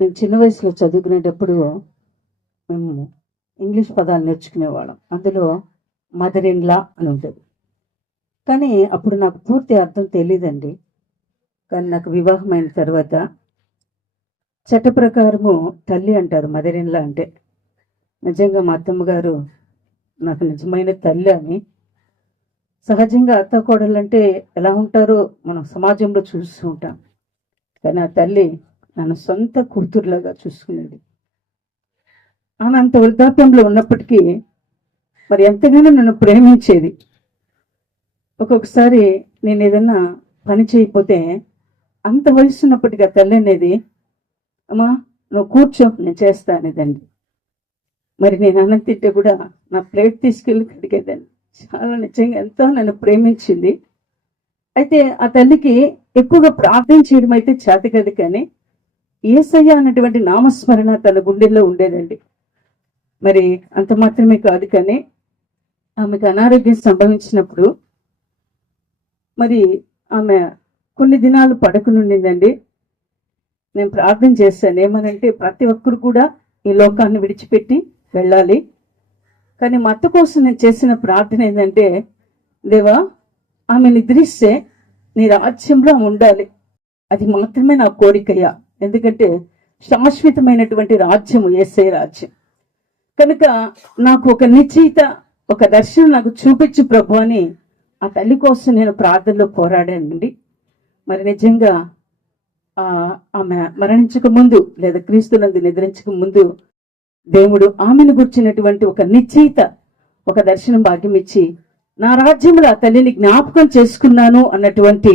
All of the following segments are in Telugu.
నేను చిన్న వయసులో చదువుకునేటప్పుడు మేము ఇంగ్లీష్ పదాలు నేర్చుకునేవాళ్ళం. అందులో మదర్ ఇన్ లా అని ఉంటుంది. కానీ అప్పుడు నాకు పూర్తి అర్థం తెలియదండి కానీ నాకు వివాహమైన తర్వాత చట్ట ప్రకారము తల్లి అంటారు మదర్ ఇన్ లా అంటే. నిజంగా మా అత్తమ్మ గారు నాకు నిజమైన తల్లి అని. సహజంగా అత్త కోడలంటే అంటే ఎలా ఉంటారో మనం సమాజంలో చూస్తూ ఉంటాం. కానీ ఆ తల్లి నన్ను సొంత కూతురులాగా చూసుకునేది. ఆమె అంత వృద్ధాప్యంలో ఉన్నప్పటికీ మరి ఎంతగానో నన్ను ప్రేమించేది. ఒక్కొక్కసారి నేను ఏదైనా పని చేయకపోతే అంత వయసు ఉన్నప్పటికీ ఆ తల్లి అనేది అమ్మా నువ్వు కూర్చో నేను చేస్తా అనేదండి. మరి నేను అన్నం తింటే కూడా నా ప్లేట్ తీసుకెళ్ళి కడిగేదాన్ని. చాలా నిజంగా ఎంతో నన్ను ప్రేమించింది. అయితే ఆ తల్లికి ఎక్కువగా ప్రార్థన చేయడం అయితే చేత కానీ ఏసయ్య అన్నటువంటి నామస్మరణ తన గుండెల్లో ఉండేదండి. మరి అంత మాత్రమే కాదు కానీ ఆమెకు అనారోగ్యం సంభవించినప్పుడు మరి ఆమె కొన్ని దినాలు పడకనుండిందండి. నేను ప్రార్థన చేశాను. ఏమనంటే ప్రతి ఒక్కరు కూడా ఈ లోకాన్ని విడిచిపెట్టి వెళ్ళాలి. కానీ మా అత్త కోసం నేను చేసిన ప్రార్థన ఏంటంటే దేవా ఆమె నిద్రిస్తే నీ రాజ్యంలో ఆమె ఉండాలి. అది మాత్రమే నా కోరికయ్యా. ఎందుకంటే శాశ్వతమైనటువంటి రాజ్యము ఏసే రాజ్యం. కనుక నాకు ఒక నిశ్చయిత ఒక దర్శనం నాకు చూపించు ప్రభు అని ఆ తల్లి కోసం నేను ప్రార్థనలో పోరాడానండి. మరి నిజంగా ఆ ఆమె మరణించక ముందు లేదా క్రీస్తునందు నిద్రించక ముందు దేవుడు ఆమెను గుర్చినటువంటి ఒక నిశ్చయిత ఒక దర్శనం భాగ్యం ఇచ్చి నా రాజ్యంలో ఆ తల్లిని జ్ఞాపకం చేసుకున్నాను అన్నటువంటి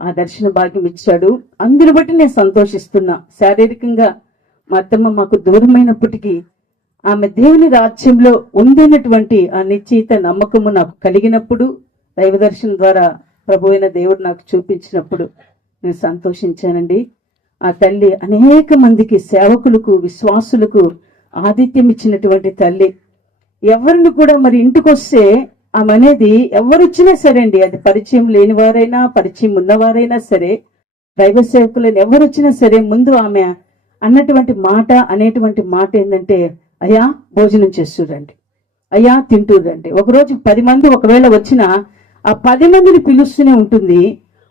ఆ దర్శన భాగ్యం ఇచ్చాడు. అందుని బట్టి నేను సంతోషిస్తున్నా. శారీరకంగా మా అత్తమ్మ మాకు దూరమైనప్పటికీ ఆమె దేవుని రాజ్యంలో ఉందన్నటువంటి ఆ నిశ్చయిత నమ్మకము నాకు కలిగినప్పుడు దైవ దర్శనం ద్వారా ప్రభు అయిన దేవుడు నాకు చూపించినప్పుడు నేను సంతోషించానండి. ఆ తల్లి అనేక మందికి సేవకులకు విశ్వాసులకు ఆతిథ్యం ఇచ్చినటువంటి తల్లి. ఎవరిని కూడా మరి ఇంటికి వస్తే ఆమె అనేది ఎవరిచ్చినా సరే అండి అది పరిచయం లేని వారైనా పరిచయం ఉన్నవారైనా సరే దైవ సేవకులను ఎవరొచ్చినా సరే ముందు ఆమె అన్నటువంటి మాట అనేటువంటి మాట ఏంటంటే అయ్యా భోజనం చేస్తురండి అయ్యా తింటురండి ఒకరోజు పది మంది ఒకవేళ వచ్చినా ఆ పది మందిని పిలుస్తూనే ఉంటుంది.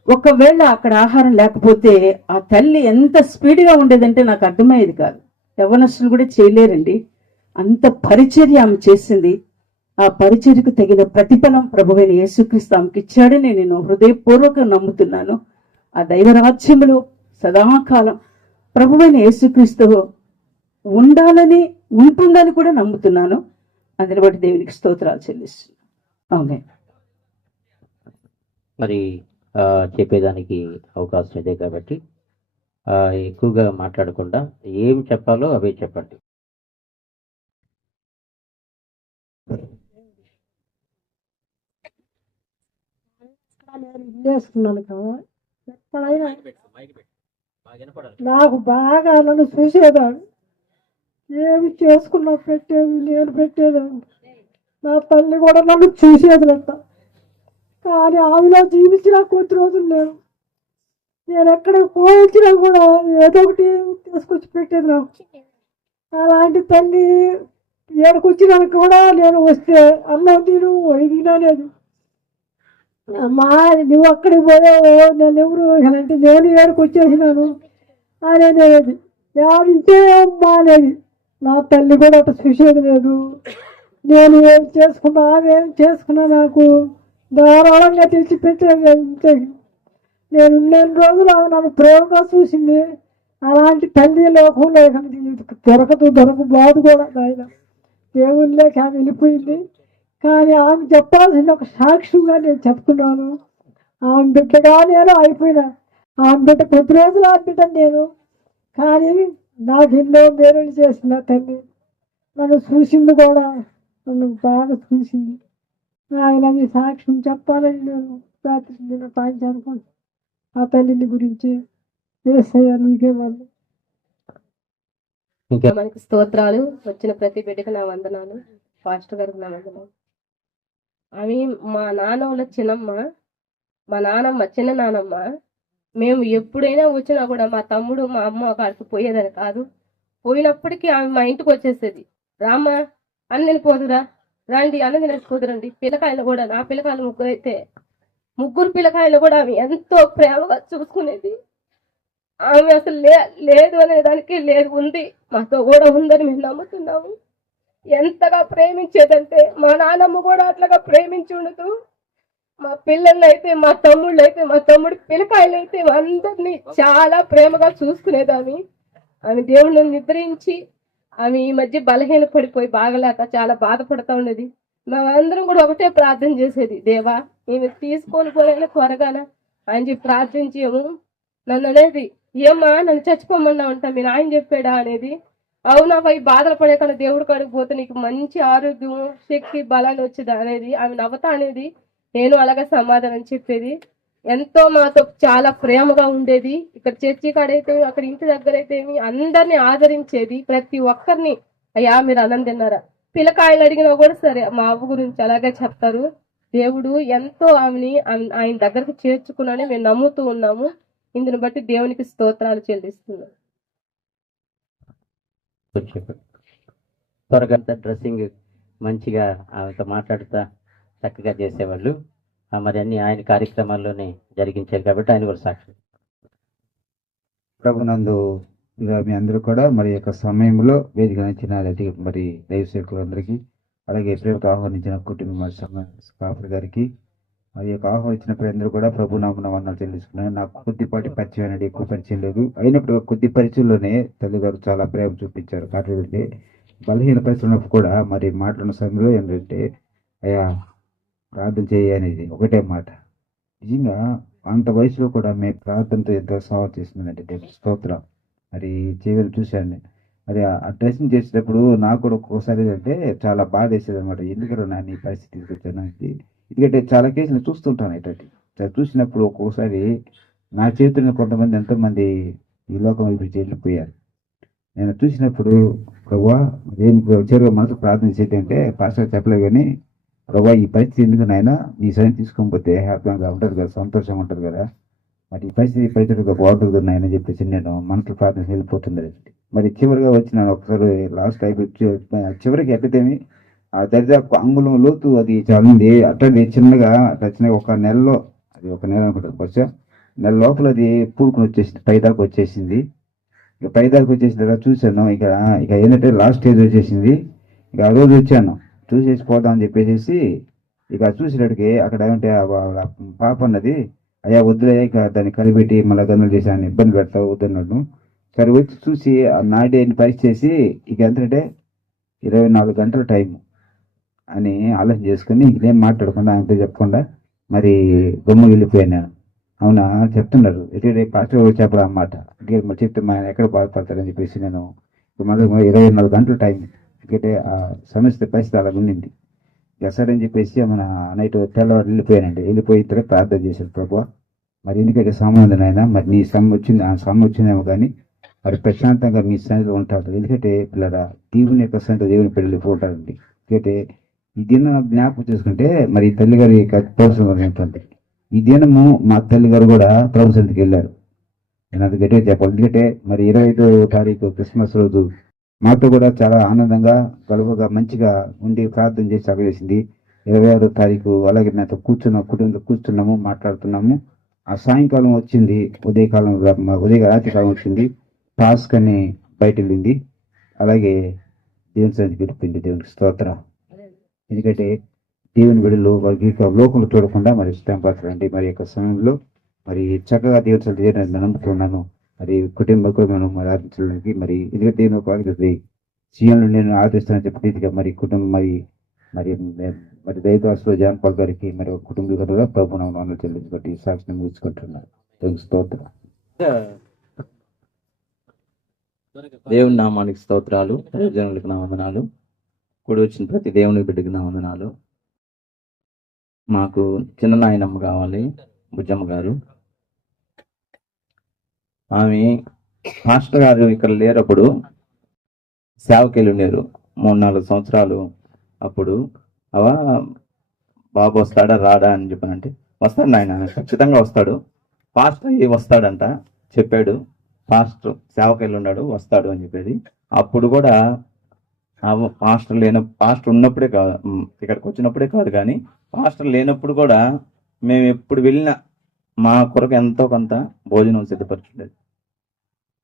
ఒకవేళ అక్కడ ఆహారం లేకపోతే ఆ తల్లి ఎంత స్పీడ్గా ఉండేదంటే నాకు అర్థమయ్యేది కాదు. యవనస్తులు కూడా చేయలేరండి. అంత పరిచర్య ఆమె చేసింది. ఆ పరిచర్యకు తగిన ప్రతిఫలం ప్రభువైన యేసుక్రీస్తాంకి ఇచ్చాడని నేను హృదయపూర్వకం నమ్ముతున్నాను. ఆ దైవరాజ్యములో సదాకాలం ప్రభువైన యేసుక్రీస్తు ఉండాలని ఉంటుందని కూడా నమ్ముతున్నాను. అందుని బట్టి దేవునికి స్తోత్రాలు చెల్లిస్తున్నాను. అవునే మరి చెప్పేదానికి అవకాశం ఇదే కాబట్టి ఎక్కువగా మాట్లాడకుండా ఏం చెప్పాలో అవే చెప్పండి. నేను ఇల్లు వేసుకున్నాను ఎక్కడైనా నాకు బాగా నన్ను చూసేదాడు ఏమి చేసుకున్నా పెట్టేది నేను పెట్టేదాన్ని. నా తల్లి కూడా నన్ను చూసేదిలంట. కానీ ఆమెలో జీవించిన కొద్ది రోజులు లేవు. నేను ఎక్కడికి పోయించినా కూడా ఏదో ఒకటి తీసుకొచ్చి పెట్టేది నాకు అలాంటి తల్లి ఏడుకొచ్చినా కూడా నేను వస్తే అన్నం తిను ఇది తినలేదు. అమ్మా నువ్వు అక్కడికి పోయావు నేను ఎవరు అంటే నేను ఏడుకు వచ్చేసినాను అనేది ఏడింటే అమ్మా అనేది. నా తల్లి కూడా అట్లా చూసేది లేదు. నేను ఏం చేసుకున్నా ఆమె ఏం చేసుకున్నా నాకు ధారాళంగా తెచ్చిపెట్టేది అంతే నేను నేను రోజులు ఆమె నన్ను ప్రేమగా చూసింది. అలాంటి తల్లి లోకం లేకుండా దొరకదు దొరక బాధ కూడా నాయన. దేవుళ్ళకి ఆమె వెళ్ళిపోయింది. కానీ ఆమె చెప్పాల్సిన ఒక సాక్ష్యంగా నేను చెప్తున్నాను. ఆమె బిడ్డగా నేను అయిపోయినా. ఆమె బిడ్డ కొద్ది రోజులు ఆమె బిడ్డ నేను. కానీ నాకు ఎన్నో మేలులు చేసిన తల్లి నన్ను చూసింది కూడా నన్ను బాగా చూసింది. ఆయన మీ సాక్ష్యం చెప్పాలని నేను రాత్రి నేను అనుకోండి ఆ తల్లిని గురించి చేస్తాయా నీకే వాళ్ళు ఇంకా. మనకి స్తోత్రాలు. వచ్చిన ప్రతి బిడ్డకు నా వందనాలు. పాస్టర్ గారికి నా వందనాలు. అవి మా నాన్న వాళ్ళ చిన్నమ్మ మా నానమ్మ చిన్న నానమ్మ మేము ఎప్పుడైనా వచ్చినా కూడా మా తమ్ముడు మా అమ్మ కాడికి పోయేదని కాదు. పోయినప్పటికీ ఆమె మా ఇంటికి వచ్చేసేది. రామ్మా అన్నని పోదురా రండి అన్నది పోదురండి పిల్లకాయలు కూడా నా పిల్లకాయలు ముగ్గురు అయితే ముగ్గురు పిల్లకాయలు కూడా ఆమె ఎంతో ప్రేమగా చూసుకునేది. ఆమె అసలు లే లేదు అనే దానికి లేదు ఉంది. మాతో కూడా ఉందని మేము నమ్ముతున్నాము. ఎంతగా ప్రేమించేదంటే మా నాన్నమ్మ కూడా అట్లాగా ప్రేమించి ఉండదు మా పిల్లల్ని అయితే మా తమ్ముళ్ళు అయితే మా తమ్ముడు పిల్లకాయలు అయితే అందరినీ చాలా ప్రేమగా చూసుకునేదామి. ఆమె దేవుళ్ళు నిద్రించి ఆమె ఈ మధ్య బలహీన పడిపోయి బాగలేక చాలా బాధపడతా ఉండేది మేమందరం కూడా ఒకటే ప్రార్థన చేసేది దేవా ఈమె తీసుకొని పోయిన త్వరగాన? ఆయన చెప్పి ప్రార్థించేము. నన్ను అనేది ఏమ్మా నన్ను చచ్చిపోమన్నా ఉంటా మీ నాయన చెప్పాడా? అనేది అవునా పోయి బాధలు పడే కన్నా దేవుడు కాడికి పోతే నీకు మంచి ఆరోగ్యం శక్తి బలాన్ని వచ్చేది అనేది ఆమె నవ్వుతా అనేది నేను అలాగే సమాధానం చెప్పేది. ఎంతో మాతో చాలా ప్రేమగా ఉండేది. ఇక్కడ చర్చి కాడైతే అక్కడ ఇంటి దగ్గర అయితే అందరిని ఆదరించేది. ప్రతి ఒక్కరిని అయ్యా మీరు అన్నం తిన్నారా? పిల్లకాయలు అడిగినా కూడా సరే మా అవ్వ గురించి అలాగే చెప్తారు. దేవుడు ఎంతో ఆమెని ఆయన దగ్గరకు చేర్చుకున్నానని మేము నమ్ముతూ ఉన్నాము. ఇందుని బట్టి దేవునికి స్తోత్రాలు చెల్లిస్తున్నాం. చెప్పు త్వరగా డ్రెస్సింగ్ మంచిగా ఆమెతో మాట్లాడుతా చక్కగా చేసేవాళ్ళు. ఆ, మరి అన్ని ఆయన కార్యక్రమాల్లోనే జరిగించారు కాబట్టి ఆయన కూడా సాక్షి. ప్రభునందు ఇలా మీ అందరూ కూడా మరి యొక్క సమయంలో వేదిక నచ్చిన మరి దైవ సేవకులందరికీ అలాగే ప్రేమతో ఆహ్వానించిన కుటుంబ మరి సమ గారికి మరి యొక్క ఆహ్వానించిన ప్రజలందరూ కూడా ప్రభు నామన వందలు చెల్లించుకున్నాను నాకు కొద్దిపాటి పరిచయం అనేది ఎక్కువ పరిచయం లేదు. అయినప్పుడు కొద్ది పరిచయంలోనే తల్లిగారు చాలా ప్రేమ చూపించారు. కాబట్టి బలహీన పరిస్థితులు ఉన్నప్పుడు కూడా మరి మాట్లాడిన సమయంలో ఏంటంటే అయ్యా ప్రార్థన చేయ అనేది ఒకటే మాట. నిజంగా అంత వయసులో కూడా మేము ప్రార్థనతో ఎంతో సేవ చేసిందంటే స్తోత్రం. మరి చేయలు చూశాను నేను. మరి ఆ డ్రెస్సింగ్ చేసేటప్పుడు నాకు కూడా ఒక్కోసారి అంటే చాలా బాధ వేసేది అనమాట ఎందుకంటే నా నీ పరిస్థితి తీసుకొచ్చాను అనేది ఎందుకంటే చాలా కేసులు చూస్తుంటాను ఇటువంటి చూసినప్పుడు ఒక్కోసారి నా చేతుల్లో కొంతమంది ఎంతోమంది ఈ లోకం ఇప్పుడు చేరిపోయారు నేను చూసినప్పుడు ప్రభా నేను చెరువు మనసు ప్రార్థన చేద్దంటే పాస్టర్ చెప్పలేదు కానీ ప్రభా ఈ పరిస్థితి ఎందుకు నాయన? నీ సైన్ తీసుకోకపోతే హ్యాపీగా ఉంటుంది కదా సంతోషంగా ఉంటుంది కదా. మరి ఈ పరిస్థితి పరిస్థితిగా బాగుంటుంది కదా నాయన? చెప్పేసి నేను మనసు ప్రార్థన వెళ్ళిపోతుంది మరి చివరిగా వచ్చిన ఒకసారి లాస్ట్ అయిపోయి చివరికి ఎట్టతేమి ఆ దరిదాపు అంగుళం లోతు అది చాలా ఉంది అట్టది చిన్నగా అట్లా ఒక నెలలో అది ఒక నెల అనుకుంటుంది బహుశా నెల లోపల అది పూడుకుని వచ్చేసింది పైదాకా వచ్చేసింది. ఇక పైదాకా వచ్చేసిన తర్వాత చూశాను ఇక ఇక ఏంటంటే లాస్ట్ స్టేజ్ వచ్చేసింది. ఇక ఆ రోజు వచ్చాను చూసేసి పోదాం అని చెప్పేసి ఇక చూసేటడికి అక్కడ ఏమంటే పాప అన్నది అయ్యా వద్దులే ఇక దాన్ని కలిపెట్టి మళ్ళీ గనులు చేశాను ఇబ్బంది పెడతావు వద్దన్నాడు. సరే వచ్చి చూసి ఆ నాడే పరిచి చేసి ఇక ఎంతంటే ఇరవై నాలుగు గంటల టైము. అని ఆలోచన చేసుకుని ఇంకేం మాట్లాడకుండా ఆయనతో చెప్పకుండా మరి గమ్ము వెళ్ళిపోయాను నేను. అవునా? చెప్తున్నారు. ఎటు పాస్టర్ గారు చెప్పడం అన్నమాట. మరి చెప్తే మా ఆయన ఎక్కడ బాధపడతారని చెప్పేసి నేను ఇక మళ్ళీ ఇరవై నాలుగు గంటల టైం ఎందుకంటే ఆ సమస్య పరిస్థితి అలా ఉండింది. ఎస్ఆర్ సరే అని చెప్పేసి మన నైట్ తెల్లవారు వెళ్ళిపోయానండి. వెళ్ళిపోయి తర్వాత ప్రార్థన చేశారు ప్రభు మరి ఎందుకంటే సంబంధం అయినా మరి నీ సమ్మె వచ్చింది ఆ సమ్మె వచ్చిందేమో కానీ మరి ప్రశాంతంగా మీ సన్నిధిలో ఉంటారు ఎందుకంటే పిల్లరా దేవుని యొక్క సన్నిధిలో దేవుని పిల్లలు ఎందుకంటే ఈ దినం నాకు జ్ఞాపకం చేసుకుంటే మరి ఈ తల్లిగారి యొక్క ప్రోత్సాహం ఏంటంటే ఈ దినము మా తల్లిగారు కూడా ప్రభు సన్నిధికి వెళ్ళారు. నేను అది గట్టిగా చెప్పాలి. ఎందుకంటే మరి ఇరవై ఐదో తారీఖు క్రిస్మస్ రోజు మాతో కూడా చాలా ఆనందంగా గొడవగా మంచిగా ఉండి ప్రార్థన చేసి చేసింది. ఇరవై ఆరో తారీఖు అలాగే మేతో కూర్చున్న కుటుంబంతో కూర్చున్నాము మాట్లాడుతున్నాము. ఆ సాయంకాలం వచ్చింది ఉదయకాలం ఉదయ రాత్రి కాలం వచ్చింది. టాస్క్ అని బయట వెళ్ళింది. అలాగే దేవుని సన్నిధికి వెళ్ళిపోయింది. దేవునికి స్తోత్రం. ఎందుకంటే దేవుని విడులు వారికి లోకంలో చూడకుండా మరి ఇష్టపడతారండి. మరి యొక్క సమయంలో మరి చక్కగా దేవుడు సన్నిధి చేయాలని నేను నమ్ముతున్నాను మరి కుటుంబకులు మనం మరి ఆదరించడానికి మరి ఎందుకంటే దేవుని ఒక నేను ఆదరిస్తానని చెప్పి రీతిగా మరి కుటుంబం మరి మరి మరి దైదాసులో జాన్ పాల్ గారికి మరి ఒక కుటుంబీకులుగా ప్రభు నామములు చెల్లించబట్టి సాక్షి సాక్షిని ముగించుకుంటున్నారు స్తోత్రం. దేవుని నామానికి స్తోత్రాలు. జనులకు నామనాలు కూడి వచ్చిన ప్రతి దేవుని బిడ్డకి నా వందనాలు. మాకు చిన్న నాయనమ్మ కావాలి బుజ్జమ్మ గారు. ఆమె మాస్టర్ గారు ఇక్కడ లేరప్పుడు సేవకెళ్ళి ఉన్నారు మూడు నాలుగు సంవత్సరాలు అప్పుడు. అవా బాబు వస్తాడా రాడా అని చెప్పానంటే వస్తాడు నాయన ఖచ్చితంగా వస్తాడు. పాస్టర్ అయ్యి వస్తాడంట చెప్పాడు. పాస్టర్ సేవకెళ్ళి ఉన్నాడు వస్తాడు అని చెప్పేది. అప్పుడు కూడా పాస్టర్ లేన పాస్టర్ ఉన్నప్పుడే కాదు ఇక్కడికి వచ్చినప్పుడే కాదు కానీ పాస్టర్ లేనప్పుడు కూడా మేము ఎప్పుడు వెళ్ళినా మా కొరకు ఎంతో కొంత భోజనం సిద్ధపరచుండేది.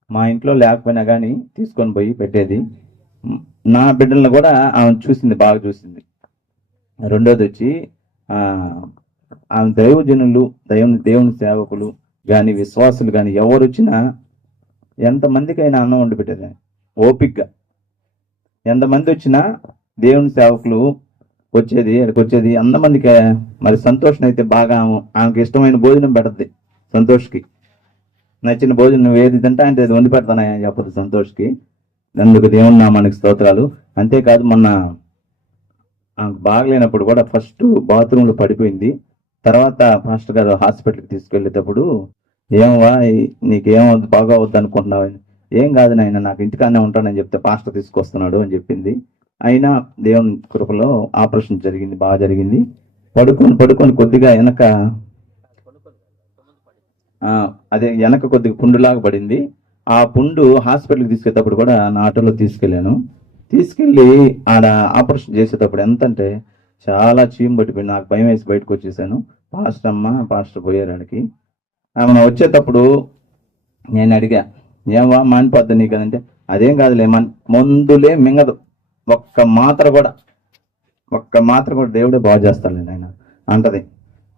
మా ఇంట్లో లేకపోయినా కానీ తీసుకొని పోయి పెట్టేది. నా బిడ్డలను కూడా ఆమె చూసింది బాగా చూసింది. రెండోది వచ్చి ఆమె దైవజనులు దైవం దేవుని సేవకులు కానీ విశ్వాసులు కానీ ఎవరు వచ్చినా ఎంతమందికైనా అన్నం వండి పెట్టేది ఓపిక్గా ఎంతమంది వచ్చినా దేవుని సేవకులు వచ్చేది అక్కడికి వచ్చేది అంతమందికి మరి సంతోషం అయితే బాగా ఆమెకి ఇష్టమైన భోజనం పెడద్ది సంతోష్కి. నచ్చిన భోజనం నువ్వు ఏది తింటా అంటే అది వండి పెడతానని చెప్పదు సంతోష్కి. అందుకు దేవుని నామానికి స్తోత్రాలు. అంతేకాదు మొన్న ఆమెకు బాగలేనప్పుడు కూడా ఫస్ట్ బాత్రూంలో పడిపోయింది. తర్వాత ఫాస్ట్ గారు హాస్పిటల్కి తీసుకెళ్ళేటప్పుడు ఏమవా ఈ- నీకేం వద్దు బాగా అవుద్ది అనుకుంటున్నావు అని. ఏం కాదు నాయన నాకు ఇంటికానే ఉంటానని చెప్తే పాస్టర్ తీసుకొస్తున్నాడు అని చెప్పింది. అయినా దేవుని కృపలో ఆపరేషన్ జరిగింది బాగా జరిగింది. పడుకొని పడుకొని కొద్దిగా వెనక అదే వెనక కొద్దిగా పుండులాగా పడింది. ఆ పుండు హాస్పిటల్కి తీసుకెళ్ళేటప్పుడు కూడా నా ఆటోలో తీసుకెళ్ళాను. తీసుకెళ్ళి ఆడ ఆపరేషన్ చేసేటప్పుడు ఎంత అంటే చాలా చీము పట్టిపోయి నాకు భయం వేసి బయటకు వచ్చేసాను. పాస్టర్ అమ్మ పాస్టర్ పోయారాడికి ఆమె వచ్చేటప్పుడు నేను అడిగా ఏమా మానిపోద్ది నీకు అంటే అదేం కాదులే మన మందులే మింగదు. ఒక్క మాత్ర కూడా ఒక్క మాత్ర కూడా దేవుడే బాగు చేస్తాడు ఆయన అంటది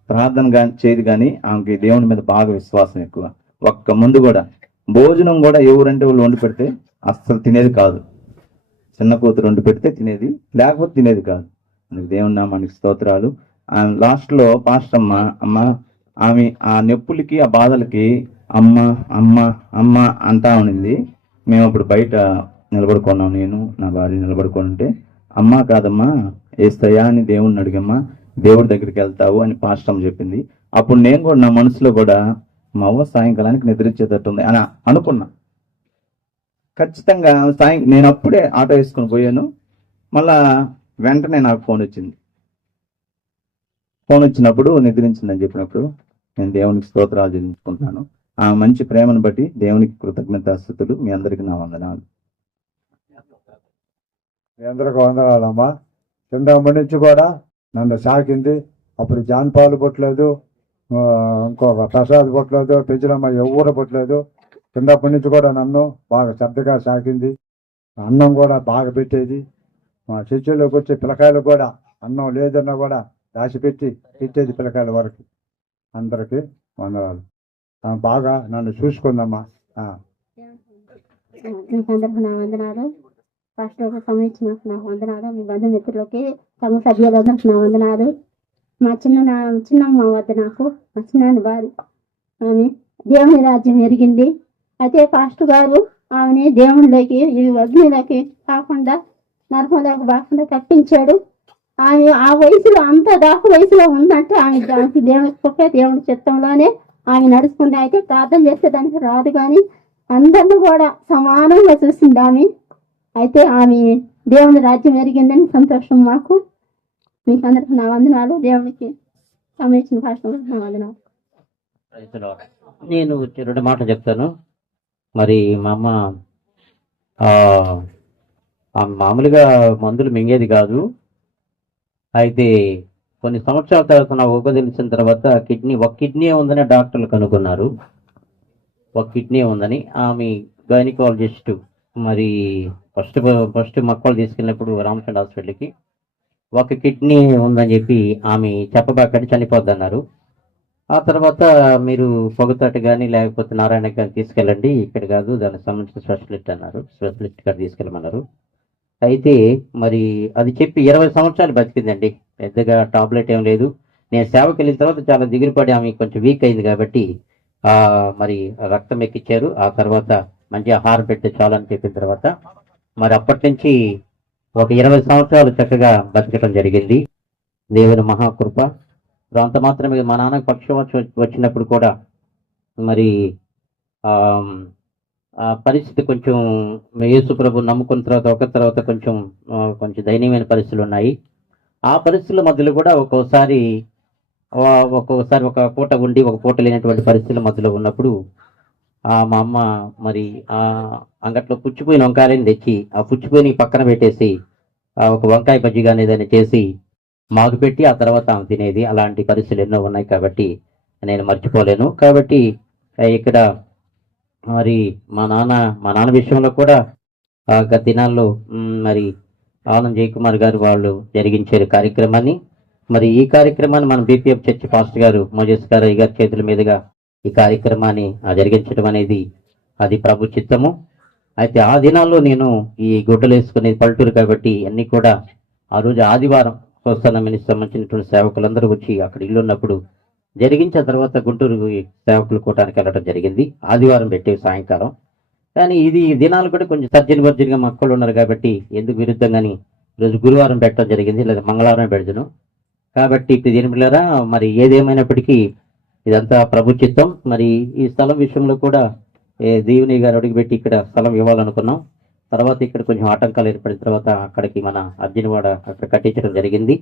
ప్రార్థన కానీ చేయదు కానీ ఆమెకి దేవుని మీద బాగా విశ్వాసం ఎక్కువ. ఒక్క ముందు కూడా భోజనం కూడా ఎవరంటే వాళ్ళు వండి పెడితే అస్సలు తినేది కాదు. చిన్న కూతురు వండి పెడితే తినేది లేకపోతే తినేది కాదు. అందుకు దేవుని నామానికి స్తోత్రాలు. ఆమె పాస్టమ్మ అమ్మ ఆమె ఆ నొప్పులకి ఆ బాధలకి అమ్మ అమ్మ అమ్మ అంటా ఉండింది. మేము అప్పుడు బయట నిలబడుకున్నాం. నేను నా భార్య నిలబడుకొని ఉంటే అమ్మ కాదమ్మా ఏస్తయ్యా అని దేవుణ్ణి అడిగమ్మా దేవుడి దగ్గరికి వెళ్తావు అని పాస్టర్ చెప్పింది. అప్పుడు నేను కూడా నా మనసులో కూడా మా అవ్వ సాయంకాలానికి నిద్రించేటట్టు ఉంది అని అనుకున్నా. ఖచ్చితంగా సాయం నేను అప్పుడే ఆటో వేసుకొని పోయాను. మళ్ళా వెంటనే నాకు ఫోన్ వచ్చింది. ఫోన్ వచ్చినప్పుడు నిద్రించిందని చెప్పినప్పుడు నేను దేవునికి స్తోత్రాలు చెల్లించుకుంటున్నాను. ఆ మంచి ప్రేమను బట్టి దేవునికి కృతజ్ఞతాస్థుతులు. మీ అందరికి నా వందనాలు. మీ అందరికి వందనాలమ్మా. చిన్నప్పటి నుంచి కూడా నన్ను సాకింది. అప్పుడు జాన్ పాలు పుట్టలేదు. ఇంకొక ప్రసాద్ పుట్టలేదు. పెంచలమ్మ ఎవరు పుట్టలేదు. చిన్నప్పటి నుంచి కూడా నన్ను బాగా శ్రద్ధగా సాకింది. అన్నం కూడా బాగా పెట్టేది. మా శిష్యులకు వచ్చే పిల్లకాయలు కూడా అన్నం లేదన్నా కూడా దాచిపెట్టి పెట్టేది పిల్లకాయల వరకు. అందరికీ వందనాలు. బాగా నన్ను చూసుకుందమ్మా. ఆ. అందరికీ నా వందనాలు. ఫస్ట్ ఒక సమయం నా వందనాలు. మీ బంధుమిత్రులకి తమ సభ్యులందరికీ నా వందనాలు. మా చిన్న నా చిన్నమ్మ వద్ద నాకు మా చిన్నాన్ని భార్య ఆమె దేవుని రాజ్యం ఎరిగింది. అయితే పాస్టర్ గారు ఆమెని దేవునిలోకి ఈ అగ్నిలోకి కాకుండా నరకంలోకి కాకుండా తప్పించాడు. ఆమె ఆ వయసులో అంత దాకా వయసులో ఉందంటే ఆమె దానికి దేవుని కృప దేవుని చిత్తంలోనే ఆమె నడుచుకుంటే అయితే ప్రార్థన చేస్తే దానికి రాదు కానీ అందరిని కూడా సమానంగా చూసింది ఆమె. అయితే ఆమె దేవుని రాజ్యం ఎరిగిందని సంతోషం మాకు. మీకు అందరికి నా వందనాలు. దేవునికి సమయించిన భాష నా వందనాలు. నేను రెండు మాటలు చెప్తాను. మరి మా అమ్మ మామూలుగా మందులు మింగేది కాదు. అయితే కొన్ని సంవత్సరాల తర్వాత నాకు ఉప తర్వాత కిడ్నీ ఒక కిడ్నీ ఉందని డాక్టర్లు కనుగొన్నారు. ఒక కిడ్నీ ఉందని ఆమె గైనకాలజిస్ట్ మరి ఫస్ట్ ఫస్ట్ మక్కలు తీసుకెళ్ళినప్పుడు రామచంద్ర హాస్పిటల్కి ఒక కిడ్నీ ఉందని చెప్పి ఆమె చెప్పబాకండి చనిపోద్ది అన్నారు ఆ తర్వాత మీరు పొగతోట కానీ లేకపోతే నారాయణ కానీ తీసుకెళ్ళండి ఇక్కడ కాదు దానికి సంబంధించిన స్పెషలిస్ట్ అన్నారు. స్పెషలిస్ట్ గారు తీసుకెళ్ళమన్నారు. అయితే మరి అది చెప్పి ఇరవై సంవత్సరాలు బతికిందండి. పెద్దగా టాబ్లెట్ ఏం లేదు. నేను సేవకి వెళ్ళిన తర్వాత చాలా దిగులు పడి ఆమె కొంచెం వీక్ అయింది కాబట్టి ఆ మరి రక్తం ఎక్కిచ్చారు. ఆ తర్వాత మంచి ఆహారం పెడితే చాలని చెప్పిన తర్వాత మరి అప్పటి నుంచి ఒక ఇరవై సంవత్సరాలు చక్కగా బతకటం జరిగింది. దేవుని మహాకృప. దాంతో మాత్రమే మా నాన్నకు పక్షం వచ్చి- వచ్చినప్పుడు కూడా మరి పరిస్థితి కొంచెం యేసు ప్రభు నమ్ముకున్న తర్వాత ఒక తర్వాత కొంచెం కొంచెం దయనీయమైన పరిస్థితులు ఉన్నాయి. ఆ పరిస్థితుల మధ్యలో కూడా ఒక్కోసారి ఒక్కొక్కసారి ఒక పూట ఉండి ఒక పూట లేనటువంటి పరిస్థితుల మధ్యలో ఉన్నప్పుడు ఆ మా అమ్మ మరి ఆ అంగట్లో పుచ్చిపోయిన వంకాయని తెచ్చి ఆ పుచ్చిపోయిన పక్కన పెట్టేసి ఒక వంకాయ బజ్జి కానీ ఏదైనా చేసి మాకు పెట్టి ఆ తర్వాత ఆమె తినేది. అలాంటి పరిస్థితులు ఎన్నో ఉన్నాయి కాబట్టి నేను మర్చిపోలేను. కాబట్టి ఇక్కడ మరి మా నాన్న మా నాన్న విషయంలో కూడా ఆ గత దినాల్లో మరి ఆనంద్ జయకుమార్ గారు వాళ్ళు జరిగించారు కార్యక్రమాన్ని. మరి ఈ కార్యక్రమాన్ని మన బీపీఎఫ్ చర్చ్ పాస్టర్ గారు మోజస్ గారు గారి చేతుల మీదుగా ఈ కార్యక్రమాన్ని జరిగించడం అనేది అది ప్రభు చిత్తము. అయితే ఆ దినాల్లో నేను ఈ గుడ్డలు వేసుకునేది పల్లెటూరు కాబట్టి అన్నీ కూడా ఆ రోజు ఆదివారం స్వస్థానం మినిస్టర్ సంబంధించినటువంటి సేవకులందరూ వచ్చి అక్కడ ఇల్లున్నప్పుడు జరిగించిన తర్వాత గుంటూరు సేవకులు కూటానికి వెళ్ళడం జరిగింది. ఆదివారం పెట్టి సాయంకాలం. కానీ ఇది దినాలు కూడా కొంచెం సర్జన్ వర్జన్గా మక్కలు ఉన్నారు కాబట్టి ఎందుకు విరుద్ధంగాని ఈరోజు గురువారం పెట్టడం జరిగింది. లేదా మంగళవారం పెడతాను కాబట్టి ఇప్పుడు దీని పిల్లరా మరి ఏదేమైనప్పటికీ ఇదంతా ప్రభు చిత్తం మరి ఈ స్థలం విషయంలో కూడా దేవుని గారు అడుగుపెట్టి ఇక్కడ స్థలం ఇవ్వాలనుకున్నాం. తర్వాత ఇక్కడ కొంచెం ఆటంకాలు ఏర్పడిన తర్వాత అక్కడికి మన అర్జునవాడ అక్కడ కట్టించడం జరిగింది.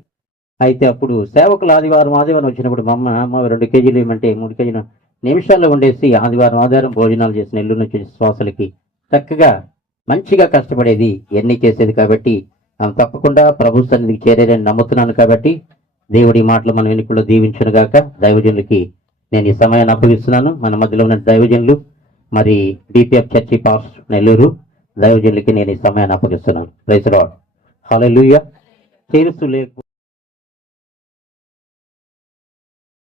అయితే అప్పుడు సేవకులు ఆదివారం ఆదివారం వచ్చినప్పుడు మా అమ్మ అమ్మ రెండు కేజీలు ఏమంటే మూడు కేజీలు నిమిషాల్లో ఉండేసి ఆదివారం ఆదివారం భోజనాలు చేసిన ఇల్లు నుంచి శ్వాసలకి చక్కగా మంచిగా కష్టపడేది ఎన్ని చేసేది కాబట్టి ఆమె తప్పకుండా ప్రభు సన్నిధికి చేరేదని నమ్ముతున్నాను కాబట్టి దేవుడి మాటలు మన వెనుకలో దీవించను గాక దైవజనులకి నేను ఈ సమయాన్ని అప్పగిస్తున్నాను. మన మధ్యలో ఉన్న దైవజనులు మరి డిపిఎఫ్ చర్చి పాస్ నెల్లూరు దైవజనులకి నేను ఈ సమయాన్ని అప్పగిస్తున్నాను. రైతురాడు హలో చేరుస్తూ లేకు